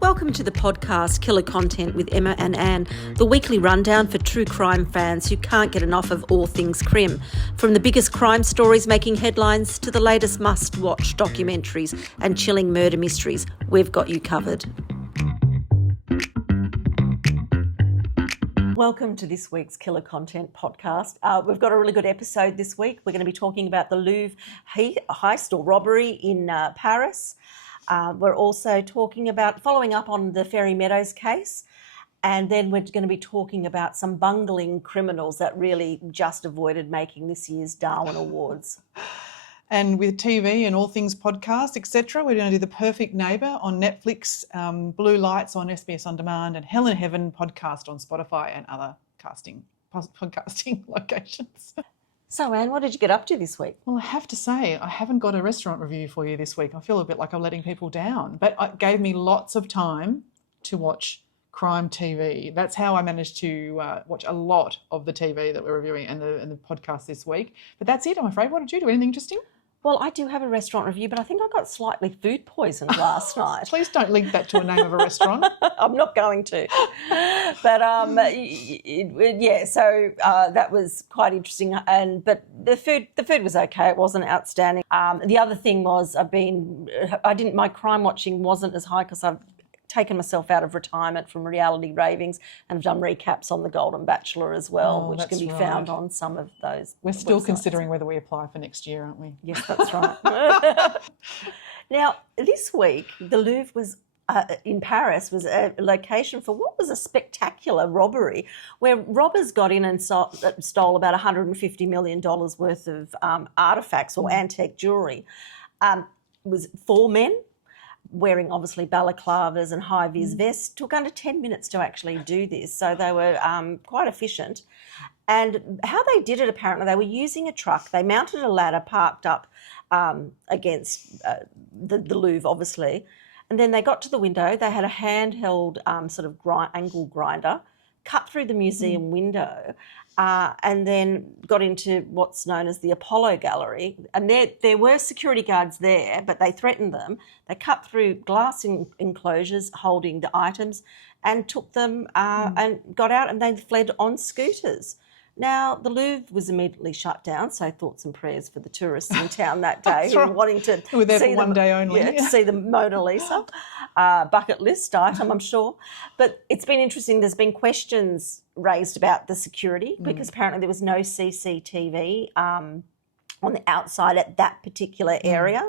Welcome to the podcast KillerKontent with Emma and Anne, the weekly rundown for true crime fans who can't get enough of all things crim. From the biggest crime stories making headlines to the latest must-watch documentaries and chilling murder mysteries, we've got you covered. Welcome to this week's KillerKontent podcast. We've got a really good episode this week. We're going to be talking about the Louvre heist or robbery in Paris. We're also talking about following up on the Fairy Meadows case, and then we're going to be talking about some bungling criminals that really just avoided making this year's Darwin Awards. And with TV and all things podcast, etc., we're going to do the Perfect Neighbour on Netflix, Blue Lights on SBS On Demand, and Hell in Heaven podcast on Spotify and other podcasting locations. So, Anne, what did you get up to this week? Well, I have to say, I haven't got a restaurant review for you this week. I feel a bit like I'm letting people down, but it gave me lots of time to watch crime TV. That's how I managed to watch a lot of the TV that we're reviewing and the podcast this week. But that's it, I'm afraid. What did you do? Anything interesting? Well, I do have a restaurant review, but I think I got slightly food poisoned last night. Please don't link that to a name of a restaurant. I'm not going to. But that was quite interesting. But the food was okay. It wasn't outstanding. The other thing was my crime watching wasn't as high because I've taken myself out of retirement from reality ravings and have done recaps on The Golden Bachelor as well, which can be found on some of those. We're still websites. Considering whether we apply for next year, aren't we? Yes, that's right. Now, this week, the Louvre was in Paris was a location for what was a spectacular robbery where robbers got in and stole about $150 million worth of artefacts or antique jewellery. It was 4 men wearing obviously balaclavas and high-vis vests. Took under 10 minutes to actually do this, so they were quite efficient. And how they did it, apparently, they were using a truck. They mounted a ladder parked up against the Louvre, obviously, and then they got to the window. They had a handheld angle grinder, cut through the museum window, and then got into what's known as the Apollo Gallery. And there were security guards there, but they threatened them. They cut through glass enclosures holding the items and took them and got out, and they fled on scooters. Now, the Louvre was immediately shut down, so thoughts and prayers for the tourists in town that day who were wanting to were there see for one day only. To see the Mona Lisa. Bucket list item, I'm sure. But it's been interesting. There's been questions raised about the security because apparently there was no CCTV on the outside at that particular area.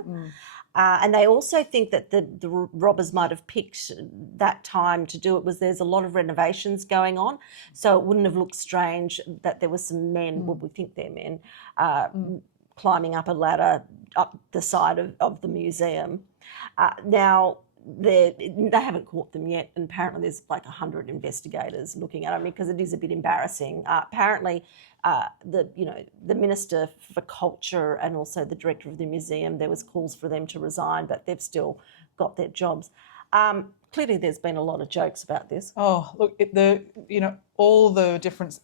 And they also think that the robbers might have picked that time to do it was there's a lot of renovations going on, so it wouldn't have looked strange that there were some men, well, we think they're men, climbing up a ladder up the side of the museum. Now, they haven't caught them yet, and apparently there's like 100 investigators looking at them because it is a bit embarrassing. Apparently, the Minister for Culture and also the Director of the museum, there was calls for them to resign, but they've still got their jobs. Clearly, there's been a lot of jokes about this. Oh, look, all the different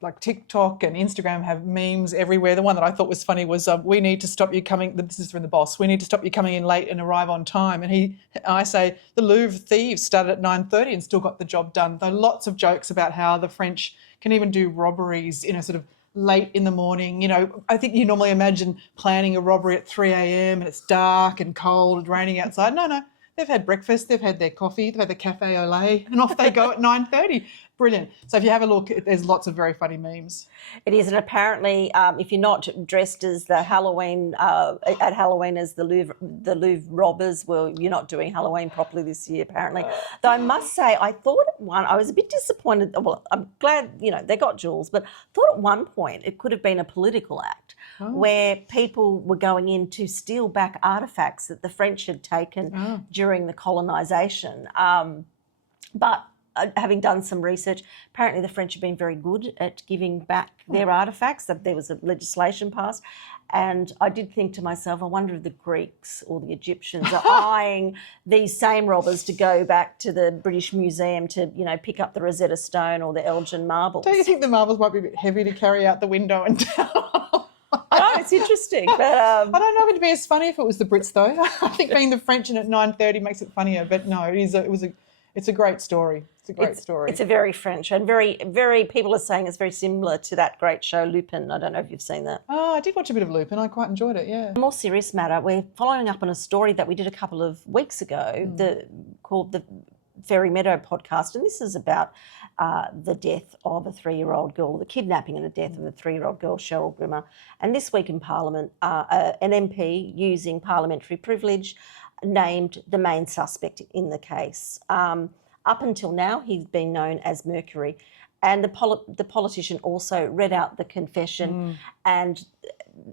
like TikTok and Instagram have memes everywhere. The one that I thought was funny was, we need to stop you coming, this is from the boss, we need to stop you coming in late and arrive on time. And I say, the Louvre thieves started at 9:30 and still got the job done. There are lots of jokes about how the French can even do robberies, sort of late in the morning. I think you normally imagine planning a robbery at 3 a.m. and it's dark and cold and raining outside. No. They've had breakfast, they've had their coffee, they've had the cafe au lait, and off they go at 9:30. Brilliant. So if you have a look, there's lots of very funny memes. It is, and apparently, if you're not dressed as the Halloween at Halloween as the Louvre robbers, well, you're not doing Halloween properly this year, apparently. Though I must say, I thought at one, I was a bit disappointed. Well, I'm glad they got jewels, but I thought at one point it could have been a political act where people were going in to steal back artefacts that the French had taken during the colonisation, but. Having done some research, apparently the French have been very good at giving back their artefacts, that there was a legislation passed. And I did think to myself, I wonder if the Greeks or the Egyptians are eyeing these same robbers to go back to the British Museum to, pick up the Rosetta Stone or the Elgin marbles. Don't you think the marbles might be a bit heavy to carry out the window and down? I it's interesting. But I don't know if it'd be as funny if it was the Brits, though. I think being the French and at 9:30 makes it funnier. But no, it's a great story. It's a great story. It's a very French and very, very, people are saying it's very similar to that great show Lupin. I don't know if you've seen that. Oh, I did watch a bit of Lupin. I quite enjoyed it, yeah. A more serious matter, we're following up on a story that we did a couple of weeks ago called the Fairy Meadow podcast, and this is about the death of a 3-year-old girl, the kidnapping and the death of a 3-year-old girl, Cheryl Grimmer. And this week in Parliament, an MP using parliamentary privilege named the main suspect in the case. Up until now, he's been known as Mercury. And the politician also read out the confession, and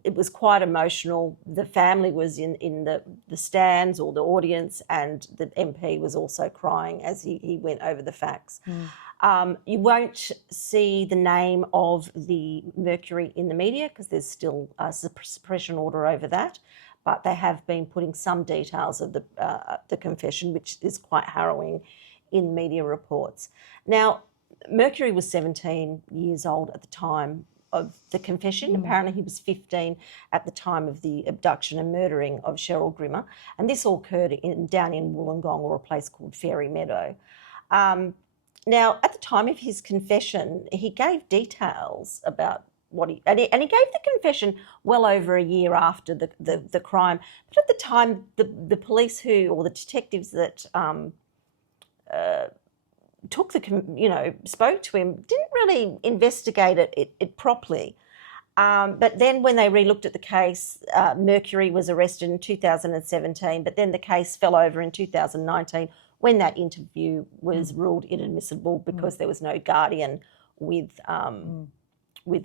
it was quite emotional. The family was in the stands or the audience, and the MP was also crying as he went over the facts. You won't see the name of the Mercury in the media because there's still a suppression order over that, but they have been putting some details of the confession, which is quite harrowing, in media reports. Now, Mercury was 17 years old at the time of the confession. Apparently he was 15 at the time of the abduction and murdering of Cheryl Grimmer. And this all occurred down in Wollongong, or a place called Fairy Meadow. Now, at the time of his confession, he gave details about and he gave the confession well over a year after the crime. But at the time, the police or the detectives that spoke to him, didn't really investigate it properly. But then when they re-looked at the case, Mercury was arrested in 2017, but then the case fell over in 2019 when that interview was ruled inadmissible because there was no guardian with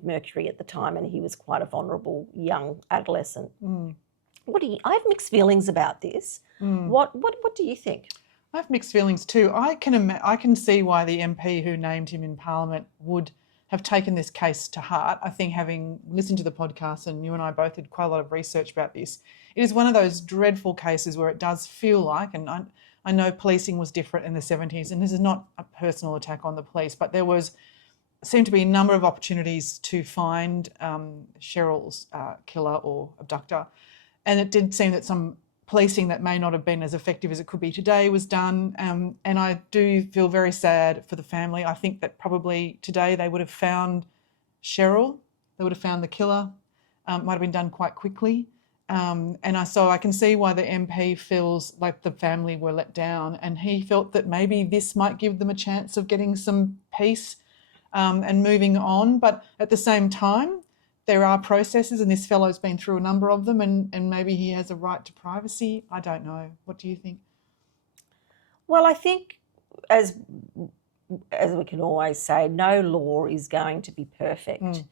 Mercury at the time, and he was quite a vulnerable young adolescent. I have mixed feelings about this. What do you think? I have mixed feelings too. I can see why the MP who named him in Parliament would have taken this case to heart. I think, having listened to the podcast, and you and I both did quite a lot of research about this, it is one of those dreadful cases where it does feel like, and I know policing was different in the 70s, and this is not a personal attack on the police, but there seemed to be a number of opportunities to find Cheryl's killer or abductor, and it did seem that some policing that may not have been as effective as it could be today was done, and I do feel very sad for the family. I think that probably today they would have found Cheryl, they would have found the killer. Might have been done quite quickly, so I can see why the MP feels like the family were let down, and he felt that maybe this might give them a chance of getting some peace and moving on. But at the same time, there are processes, and this fellow's been through a number of them, and maybe he has a right to privacy. I don't know. What do you think? Well, I think, as we can always say, no law is going to be perfect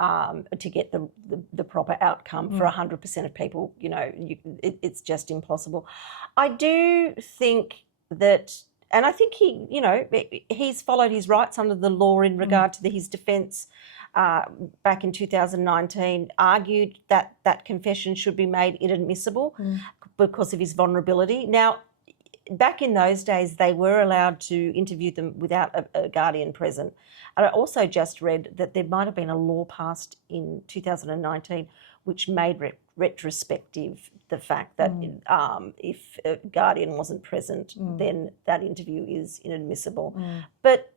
to get the proper outcome for 100% of people. It's just impossible. I do think that, and I think he's followed his rights under the law in regard to his defence. Back in 2019, argued that that confession should be made inadmissible because of his vulnerability. Now, back in those days, they were allowed to interview them without a guardian present. And I also just read that there might have been a law passed in 2019 which made retrospective the fact that if a guardian wasn't present, then that interview is inadmissible. But,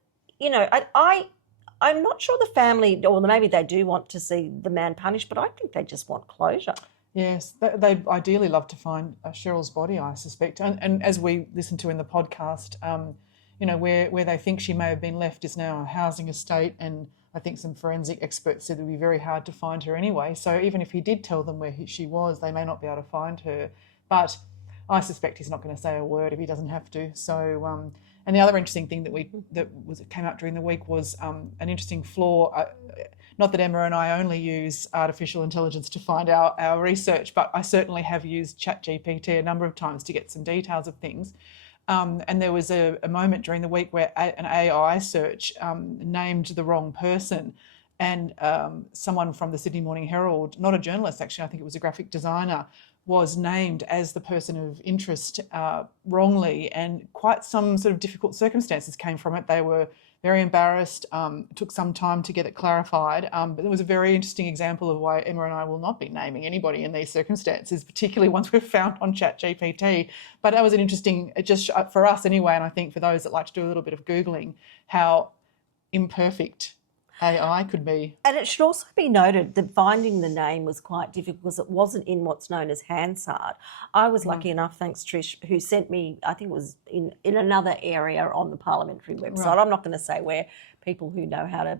I'm not sure the family, or maybe they do want to see the man punished, but I think they just want closure. Yes, they'd ideally love to find Cheryl's body, I suspect. And as we listened to in the podcast, where they think she may have been left is now a housing estate, and I think some forensic experts said it would be very hard to find her anyway. So even if he did tell them where she was, they may not be able to find her. But I suspect he's not going to say a word if he doesn't have to. So, and the other interesting thing that came up during the week was an interesting flaw. Not that Emma and I only use artificial intelligence to find our research, but I certainly have used ChatGPT a number of times to get some details of things. And there was a moment during the week where an AI search named the wrong person, and someone from the Sydney Morning Herald, not a journalist actually, I think it was a graphic designer, was named as the person of interest wrongly, and quite some sort of difficult circumstances came from it. There very embarrassed. It took some time to get it clarified. But it was a very interesting example of why Emma and I will not be naming anybody in these circumstances, particularly once we've found on ChatGPT. But that was an interesting, just for us anyway, and I think for those that like to do a little bit of Googling, how imperfect AI could be. And it should also be noted that finding the name was quite difficult because it wasn't in what's known as Hansard. I was lucky enough, thanks Trish, who sent me, I think it was in another area on the parliamentary website. Right. I'm not going to say where. People who know how to,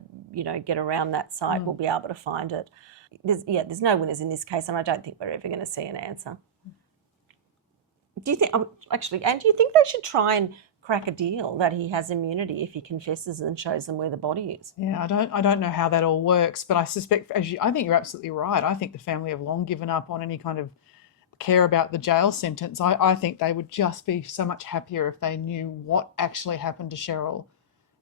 get around that site will be able to find it. There's no winners in this case, and I don't think we're ever going to see an answer. Do you think, Anne, do you think they should try and crack a deal that he has immunity if he confesses and shows them where the body is? Yeah, I don't know how that all works, but I suspect, I think you're absolutely right. I think the family have long given up on any kind of care about the jail sentence. I think they would just be so much happier if they knew what actually happened to Cheryl,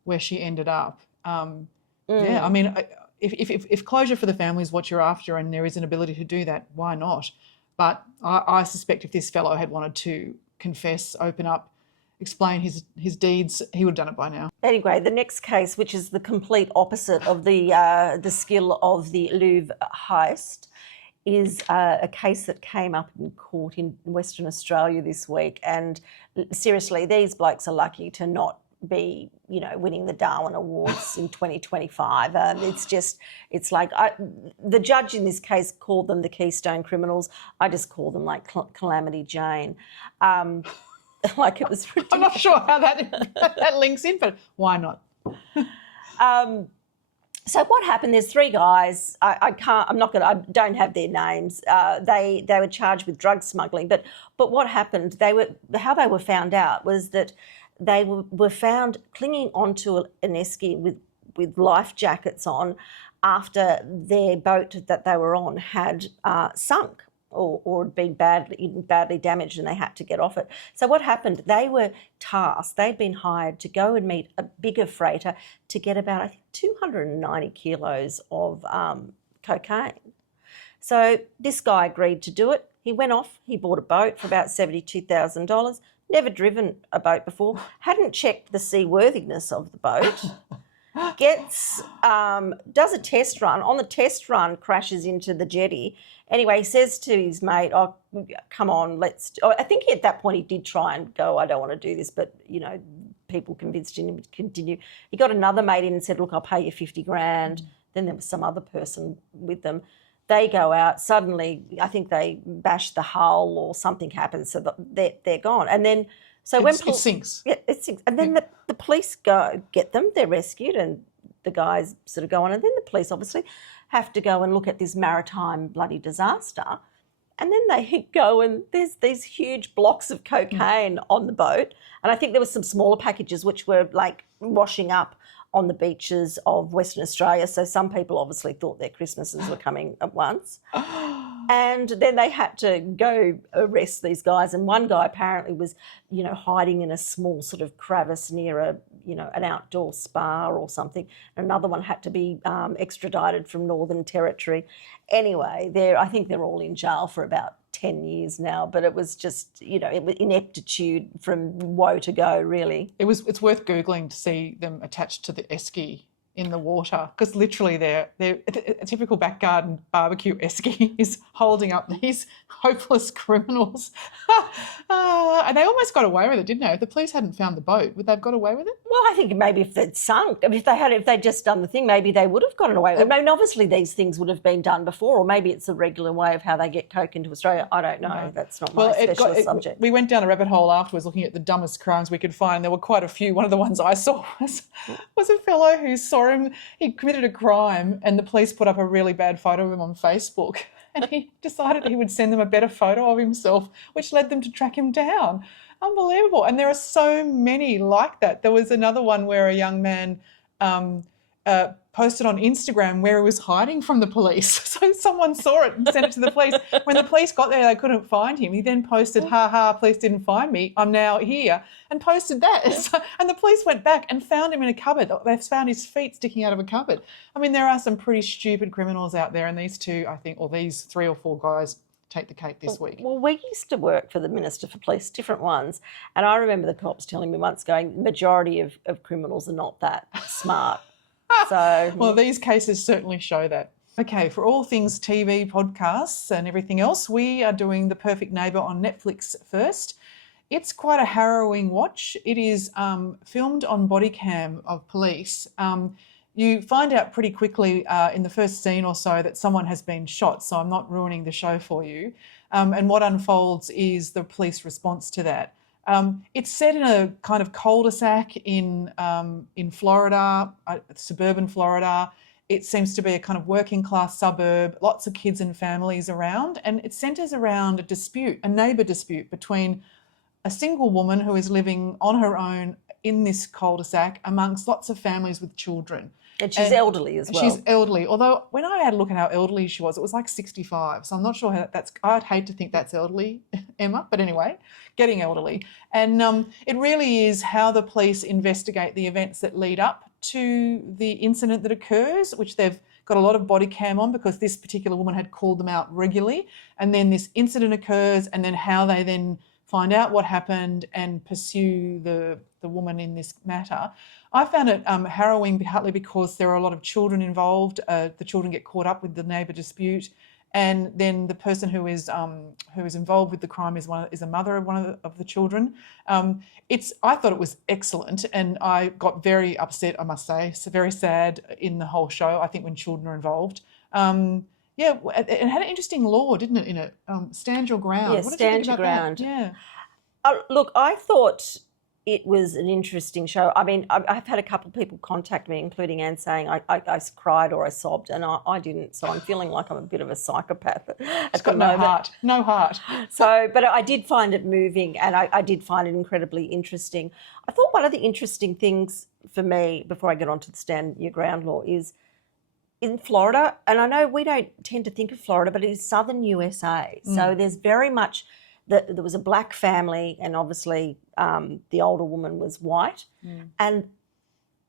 where she ended up. Yeah, I mean, if closure for the family is what you're after and there is an ability to do that, why not? But I suspect if this fellow had wanted to confess, open up, explain his deeds, he would have done it by now. Anyway, the next case, which is the complete opposite of the skill of the Louvre heist, is a case that came up in court in Western Australia this week. And seriously, these blokes are lucky to not be, winning the Darwin Awards in 2025. It's like the judge in this case called them the Keystone Criminals. I just call them like Calamity Jane. Like it was ridiculous. I'm not sure how that links in, but why not? So what happened? There's three guys. I don't have their names. They were charged with drug smuggling. But what happened? How they were found out was that they were found clinging onto an esky with life jackets on after their boat that they were on had sunk or had been badly damaged and they had to get off it. So what happened? They were tasked, they'd been hired to go and meet a bigger freighter to get about, I think, 290 kilos of cocaine. So this guy agreed to do it. He went off, he bought a boat for about $72,000, never driven a boat before, hadn't checked the seaworthiness of the boat, does a test run. On the test run, crashes into the jetty. Anyway, he says to his mate, "Oh, come on, I think at that point he did try and go, I don't want to do this, but, people convinced him to continue. He got another mate in and said, look, I'll pay you 50 grand. Then there was some other person with them. They go out. Suddenly, I think they bash the hull or something happens, so they're gone. And then, it sinks. Yeah, it sinks. And then the police go get them. They're rescued, and the guys sort of go on. And then the police obviously have to go and look at this maritime bloody disaster. And then they go and there's these huge blocks of cocaine on the boat. And I think there were some smaller packages which were like washing up on the beaches of Western Australia. So some people obviously thought their Christmases were coming at once. And then they had to go arrest these guys. And one guy apparently was, hiding in a small sort of crevice near an outdoor spa or something. Another one had to be extradited from Northern Territory. Anyway, I think they're all in jail for about 10 years now, but it was just, it was ineptitude from woe to go, really. It's worth Googling to see them attached to the esky in the water, because literally they're a typical back garden barbecue esky is holding up these hopeless criminals. And they almost got away with it, didn't they? If the police hadn't found the boat, would they have got away with it? Well, I think maybe if they'd sunk, if they'd just done the thing, maybe they would have gotten away with it. I mean, obviously these things would have been done before, or maybe it's a regular way of how they get coke into Australia. I don't know. No. That's not my specialist subject. We went down a rabbit hole afterwards looking at the dumbest crimes we could find. There were quite a few. One of the ones I saw was a fellow who saw him. He committed a crime and the police put up a really bad photo of him on Facebook, and he decided he would send them a better photo of himself, which led them to track him down. Unbelievable. And there are so many like that. There was another one where a young man posted on Instagram where he was hiding from the police. So someone saw it and sent it to the police. When the police got there, they couldn't find him. He then posted, "Ha ha, police didn't find me. I'm now here," and posted that. And the police went back and found him in a cupboard. They found his feet sticking out of a cupboard. I mean, there are some pretty stupid criminals out there, and these two, I think, or these 3 or 4 guys take the cake this week. Well, we used to work for the Minister for Police, different ones, and I remember the cops telling me once going, the majority of criminals are not that smart. So, well, these cases certainly show that. Okay, for all things TV, podcasts and everything else, we are doing The Perfect Neighbour on Netflix first. It's quite a harrowing watch. It is filmed on body cam of police. You find out pretty quickly in the first scene or so that someone has been shot, so I'm not ruining the show for you. And what unfolds is the police response to that. It's set in a kind of cul-de-sac in Florida, suburban Florida. It seems to be a kind of working class suburb, lots of kids and families around, and it centres around a dispute, a neighbour dispute between a single woman who is living on her own in this cul-de-sac amongst lots of families with children. And she's elderly as well. She's elderly, although when I had a look at how elderly she was, it was like 65. So I'm not sure how that's, I'd hate to think that's elderly, Emma, but anyway, getting elderly. And it really is how the police investigate the events that lead up to the incident that occurs, which they've got a lot of body cam on because this particular woman had called them out regularly. And then this incident occurs, and then how they then find out what happened and pursue the woman in this matter. I found it harrowing partly because there are a lot of children involved. The children get caught up with the neighbour dispute, and then the person who is involved with the crime is a mother of one of the children. I thought it was excellent, and I got very upset, I must say, so very sad in the whole show, I think, when children are involved. Yeah, it had an interesting law, didn't it, in it? Stand your ground. Yeah, what did stand you think your about ground. that? Yeah. Look, I thought it was an interesting show. I mean, I've had a couple of people contact me, including Anne, saying I cried or I sobbed, and I didn't. So I'm feeling like I'm a bit of a psychopath at It's the got no moment. heart. No heart. So, but I did find it moving, and I did find it incredibly interesting. I thought one of the interesting things for me, before I get on to the stand your ground law, is in Florida, and I know we don't tend to think of Florida, but it is southern USA. So there's very much, there was a black family, and obviously the older woman was white. And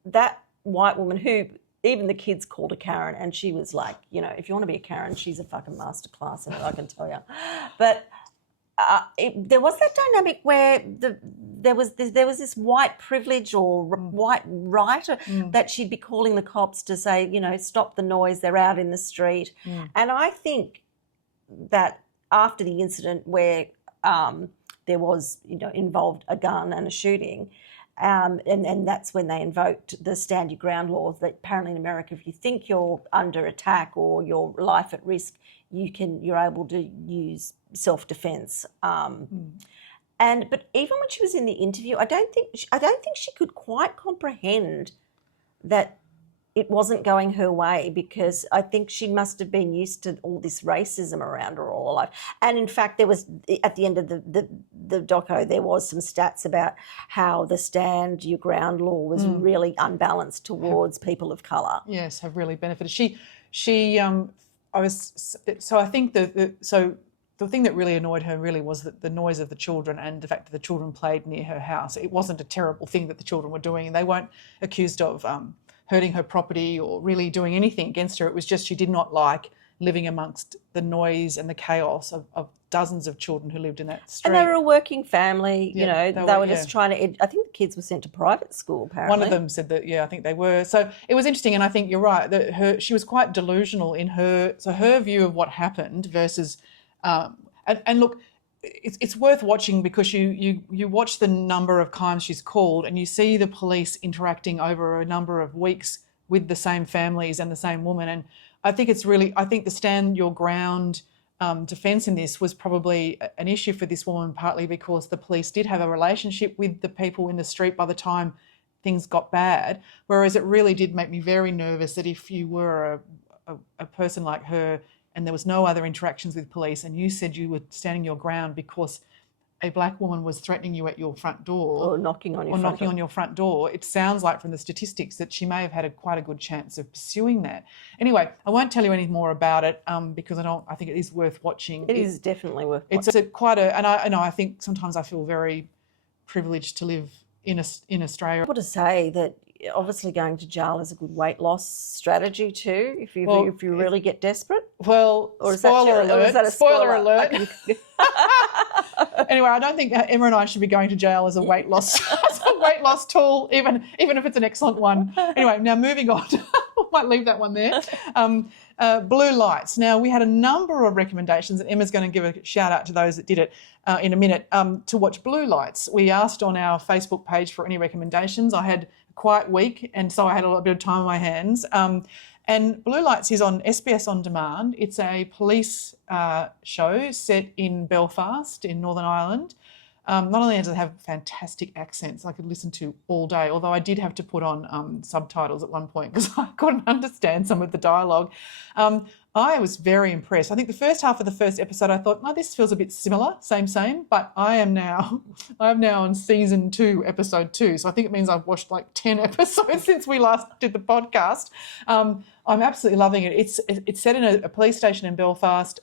that white woman, who even the kids called her Karen, and she was like, you know, if you want to be a Karen, she's a fucking masterclass in it, I can tell you. But there was that dynamic where there was this white privilege or white right that she'd be calling the cops to say, you know, stop the noise, they're out in the street. And I think that after the incident where there was, you know, involved a gun and a shooting, and that's when they invoked the stand your ground laws, that apparently in America, if you think you're under attack or your life at risk, you're able to use self-defense. But even when she was in the interview, I don't think she could quite comprehend that it wasn't going her way, because I think she must have been used to all this racism around her all her life. And in fact, there was, at the end of the doco, there was some stats about how the stand your ground law was really unbalanced towards people of colour. Yes, have really benefited. I think the thing that really annoyed her really was the noise of the children and the fact that the children played near her house. It wasn't a terrible thing that the children were doing, and they weren't accused of hurting her property or really doing anything against her. It was just she did not like living amongst the noise and the chaos of dozens of children who lived in that street. And they were a working family, Yeah, you know, they were just trying to, I think the kids were sent to private school, apparently. One of them said that, I think they were. So it was interesting, and I think you're right, that she was quite delusional in her view of what happened versus, and look, it's worth watching because you watch the number of times she's called and you see the police interacting over a number of weeks with the same families and the same woman. And I think the stand your ground defence in this was probably an issue for this woman, partly because the police did have a relationship with the people in the street by the time things got bad, whereas it really did make me very nervous that if you were a person like her and there was no other interactions with police and you said you were standing your ground because a black woman was threatening you at your front door or knocking on your front door, it sounds like from the statistics that she may have had quite a good chance of pursuing that. Anyway, I won't tell you any more about it because I think it is worth watching. It is definitely worth watching. And I think sometimes I feel very privileged to live in Australia. I want to say that obviously going to jail is a good weight loss strategy too, if you really get desperate. Well, Or is spoiler that, alert. or is that a Spoiler alert. Okay. Anyway, I don't think Emma and I should be going to jail as a weight loss tool, even if it's an excellent one. Anyway, now moving on. I might leave that one there. Blue lights. Now, we had a number of recommendations, and Emma's going to give a shout out to those that did it in a minute, to watch Blue Lights. We asked on our Facebook page for any recommendations. I had a quiet week, and so I had a little bit of time on my hands. And Blue Lights is on SBS On Demand. It's a police show set in Belfast in Northern Ireland. Not only does it have fantastic accents I could listen to all day, although I did have to put on subtitles at one point because I couldn't understand some of the dialogue. I was very impressed. I think the first half of the first episode I thought, this feels a bit similar, same, but I'm now on season 2, episode 2. So I think it means I've watched like 10 episodes since we last did the podcast. I'm absolutely loving it. It's set in a police station in Belfast,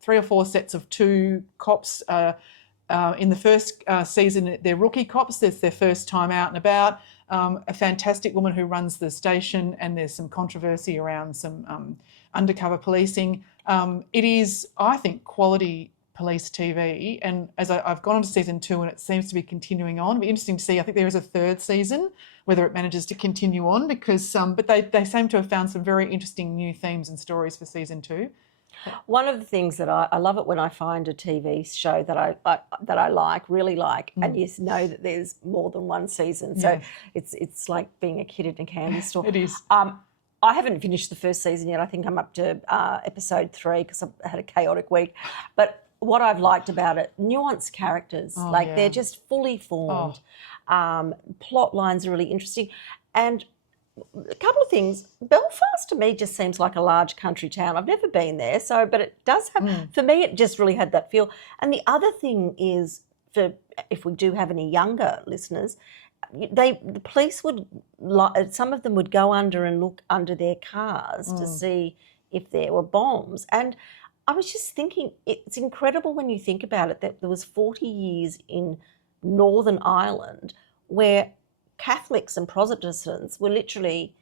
3 or 4 sets of 2 cops. In the first season, they're rookie cops. It's their first time out and about. A fantastic woman who runs the station, and there's some controversy around some undercover policing. It is, I think, quality police TV. And as I've gone on to season 2, and it seems to be continuing on. It'll be interesting to see. I think there is a 3rd season, whether it manages to continue on, because but they seem to have found some very interesting new themes and stories for season 2. One of the things that I love it when I find a TV show that I really like, and you know that there's more than one season. So it's like being a kid in a candy store. It is. I haven't finished the first season yet. I think I'm up to episode 3 because I've had a chaotic week. But what I've liked about it, nuanced characters, they're just fully formed. Plot lines are really interesting. And a couple of things. Belfast to me just seems like a large country town. I've never been there, but it does have, for me, it just really had that feel. And the other thing is, if we do have any younger listeners, the police would, some of them would go under and look under their cars to see if there were bombs. And I was just thinking, it's incredible when you think about it that there was 40 years in Northern Ireland where Catholics and Protestants were literally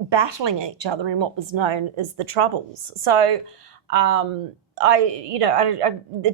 battling each other in what was known as the Troubles. So it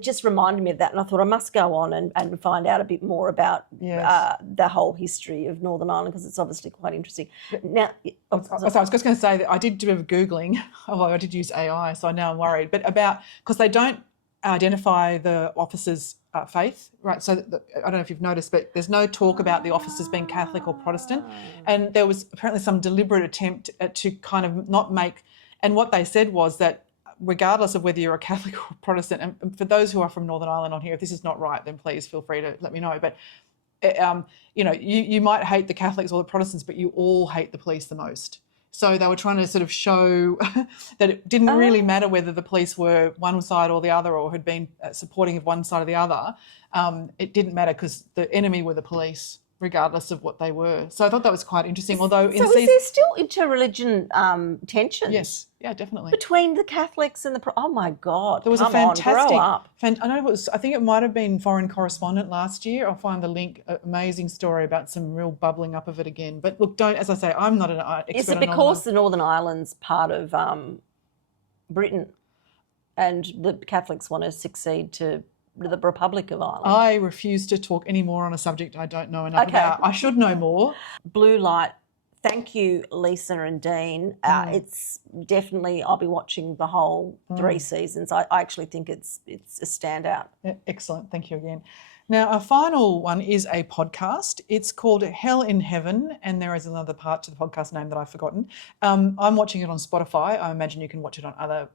just reminded me of that, and I thought I must go on and find out a bit more about the whole history of Northern Ireland, because it's obviously quite interesting. Now, I was just going to say that I did do a bit of Googling, although I did use AI, so now I'm worried, but because they don't identify the officers' faith, right? So I don't know if you've noticed, but there's no talk about the officers being Catholic or Protestant. And there was apparently some deliberate attempt to kind of not make, and what they said was that regardless of whether you're a Catholic or Protestant, and for those who are from Northern Ireland on here, if this is not right, then please feel free to let me know. But, you might hate the Catholics or the Protestants, but you all hate the police the most. So they were trying to sort of show that it didn't really matter whether the police were one side or the other, or had been supporting of one side or the other. It didn't matter because the enemy were the police, regardless of what they were. So I thought that was quite interesting. Although is there still interreligion tensions? Yes, yeah, definitely. Between the Catholics and oh my God, there was grow up. I think it might have been Foreign Correspondent last year. I'll find the link. Amazing story about some real bubbling up of it again. But look, as I say, I'm not an expert. Is it because the Northern Ireland's part of Britain, and the Catholics want to succeed to the Republic of Ireland? I refuse to talk any more on a subject I don't know enough about. I should know more. Blue Light. Thank you, Lisa and Dean. It's definitely, I'll be watching the whole 3 seasons. I actually think it's a standout. Yeah, excellent. Thank you again. Now, our final one is a podcast. It's called Hell in Heaven, and there is another part to the podcast name that I've forgotten. I'm watching it on Spotify. I imagine you can watch it on other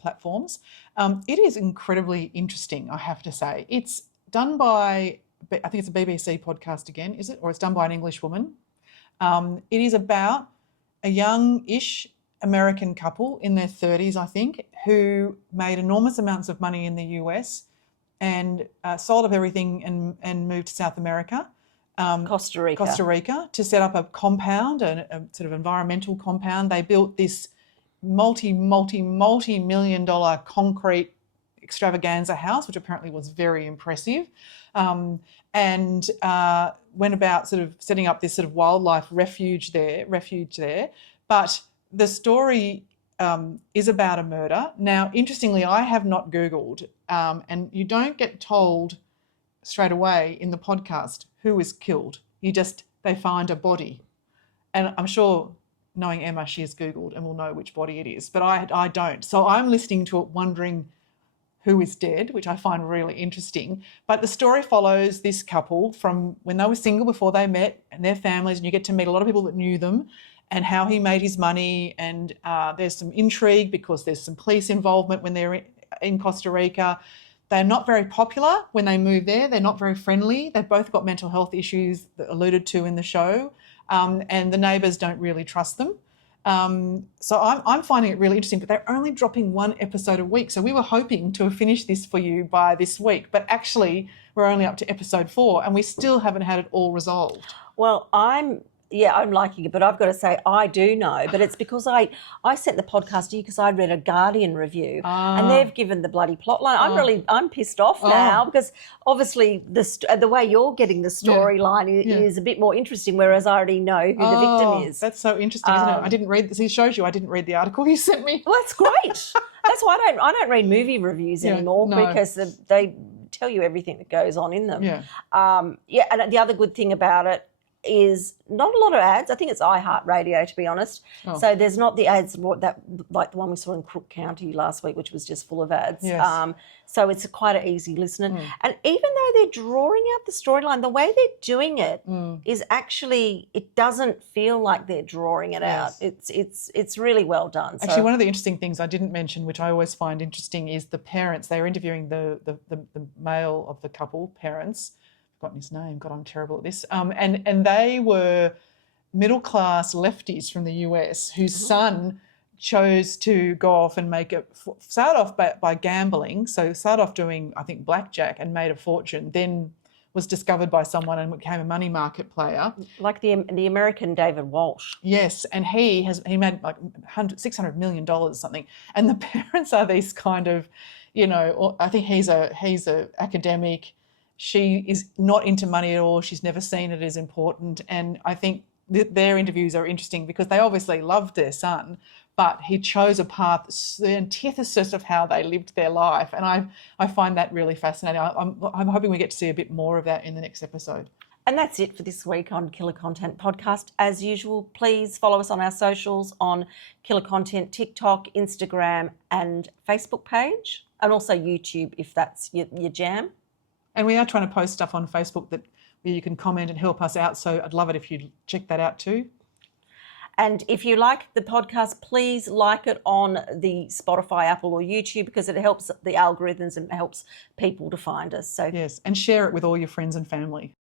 platforms. It is incredibly interesting, I have to say. It's done by, I think it's a BBC podcast again, is it? Or it's done by an English woman. It is about a young-ish American couple in their 30s, I think, who made enormous amounts of money in the US and sold up everything and moved to South America. Costa Rica, to set up a compound, a sort of environmental compound. They built this multi-million-dollar concrete extravaganza house, which apparently was very impressive, and went about sort of setting up this sort of wildlife refuge there. But the story is about a murder. Now, interestingly, I have not Googled, and you don't get told straight away in the podcast who is killed. They find a body. And I'm sure, knowing Emma, she has Googled and will know which body it is, but I don't. So I'm listening to it wondering who is dead, which I find really interesting. But the story follows this couple from when they were single before they met and their families, and you get to meet a lot of people that knew them and how he made his money. And there's some intrigue because there's some police involvement when they're in Costa Rica. They're not very popular when they move there. They're not very friendly. They've both got mental health issues that are alluded to in the show, and the neighbours don't really trust them. So I'm finding it really interesting, but they're only dropping one episode a week. So we were hoping to have finished this for you by this week, but actually we're only up to episode 4 and we still haven't had it all resolved. Well, I'm liking it, but I've got to say I do know, but it's because I sent the podcast to you because I read a Guardian review and they've given the bloody plotline. I'm pissed off now because obviously the way you're getting the storyline is a bit more interesting, whereas I already know who the victim is. That's so interesting, isn't it? I didn't read this. It shows you I didn't read the article you sent me. Well, that's great. That's why I don't read movie reviews anymore because they tell you everything that goes on in them. Yeah. And the other good thing about it is not a lot of ads. I think it's iHeartRadio, to be honest. So there's not the ads that like the one we saw in Crook County last week, which was just full of ads. Yes. So it's quite an easy listen. And even though they're drawing out the storyline, the way they're doing it is actually, it doesn't feel like they're drawing it out. It's really well done. Actually, one of the interesting things I didn't mention, which I always find interesting, is the parents. They were interviewing the male of the couple, parents. Forgotten his name. God, I'm terrible at this. And they were middle-class lefties from the US whose son chose to go off and start off by gambling. So started off doing, I think, blackjack and made a fortune, then was discovered by someone and became a money market player. Like the American David Walsh. Yes, and he made like $600 million or something. And the parents are these kind of, I think he's a academic. She is not into money at all. She's never seen it as important. And I think their interviews are interesting because they obviously loved their son, but he chose a path, the antithesis of how they lived their life. And I find that really fascinating. I'm hoping we get to see a bit more of that in the next episode. And that's it for this week on KillerKontent Podcast. As usual, please follow us on our socials on KillerKontent, TikTok, Instagram and Facebook page, and also YouTube if that's your jam. And we are trying to post stuff on Facebook where you can comment and help us out. So I'd love it if you'd check that out too. And if you like the podcast, please like it on the Spotify, Apple or YouTube because it helps the algorithms and helps people to find us. So yes, and share it with all your friends and family.